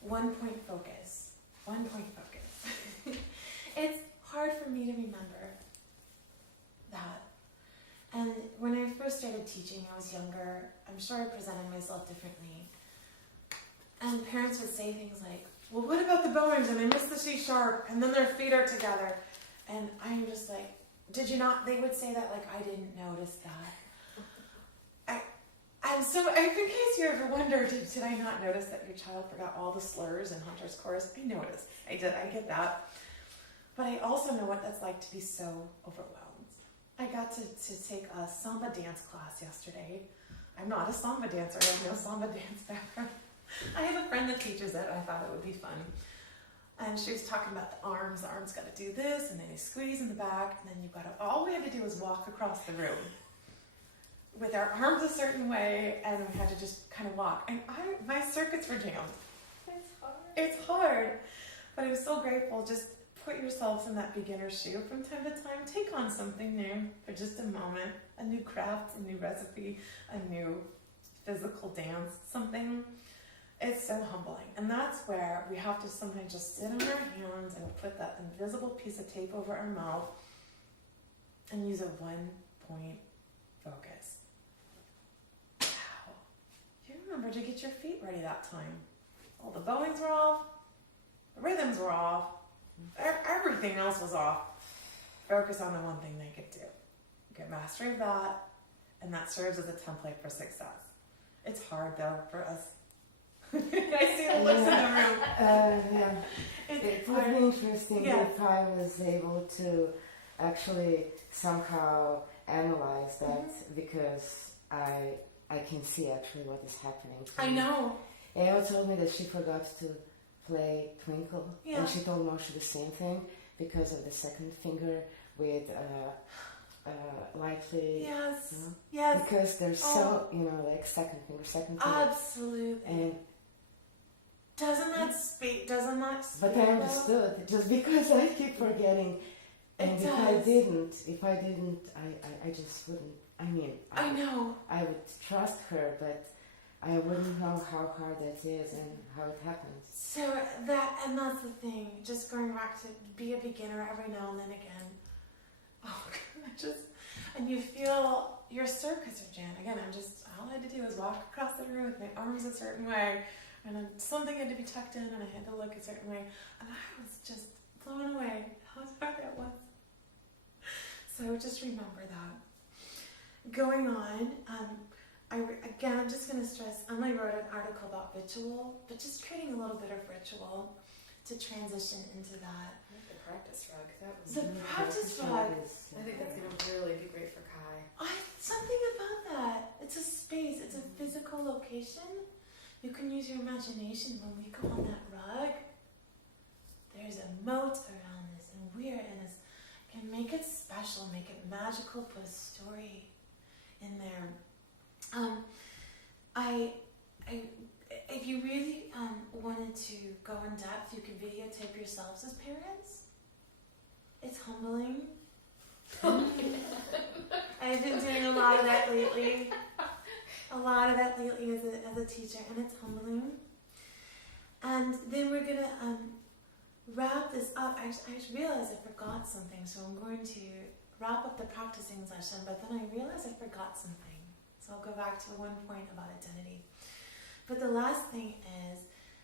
One point focus. One point focus. It's hard for me to remember that. And when I first started teaching, I was younger. I'm sure I presented myself differently. And parents would say things like, well, what about the bowings? And they miss the C sharp, and then their feet are together. And I'm just like, did you not? They would say that like I didn't notice that. And so, in case you ever wondered, did I not notice that your child forgot all the slurs in Hunter's chorus? I noticed. I did. I get that. But I also know what that's like to be so overwhelmed. I got to take a samba dance class yesterday. I'm not a samba dancer. I have no samba dance background. I have a friend that teaches it. I thought it would be fun. And she was talking about the arms. The arms got to do this, and then they squeeze in the back, and then you've got to, all we had to do was walk across the room with our arms a certain way, and we had to just kind of walk. And my circuits were jammed. It's hard. It's hard. But I was so grateful. Just put yourselves in that beginner's shoe from time to time. Take on something new for just a moment. A new craft, a new recipe, a new physical dance, something. It's so humbling. And that's where we have to sometimes just sit on our hands and put that invisible piece of tape over our mouth and use a one-point focus. Wow. You remember to get your feet ready that time. All the bowings were off, the rhythms were off, everything else was off. Focus on the one thing they could do. Get mastery of that, and that serves as a template for success. It's hard though for us. I see the looks in the room. Yeah. It would be interesting if I was able to actually somehow analyze that, because I can see actually what is happening. I know. Elle told me that she forgot to play Twinkle, and she told Moshe the same thing because of the second finger with lightly. Yes. You know? Yes. Because there's so, like second finger. Absolutely. And doesn't that speak? But I understood, just because I keep forgetting. And if I didn't, I just wouldn't. I mean, I know. I would trust her, but I wouldn't know how hard that is and how it happens. So that's the thing. Just going back to be a beginner every now and then again. Oh, and you feel your circuits are jammed. Again, all I had to do was walk across the room with my arms a certain way, and then something had to be tucked in, and I had to look a certain way, and I was just blown away how hard that was. So just remember that. Going on, I'm just going to stress, Emily wrote an article about ritual, but just creating a little bit of ritual to transition into that. I like the practice rug. That was the practice rug. I think that's going to really be great for Kai. Something about that. It's a space. It's a physical location. You can use your imagination when we go on that rug. There's a moat around this, and we're in this. Can make it special, make it magical, put a story in there. If you really wanted to go in depth, you can videotape yourselves as parents. It's humbling. I've been doing a lot of that lately. As a teacher, and it's humbling. And then we're gonna wrap this up. I just realized I forgot something, so I'm going to wrap up the practicing session, but then I realized I forgot something. So I'll go back to one point about identity. But the last thing is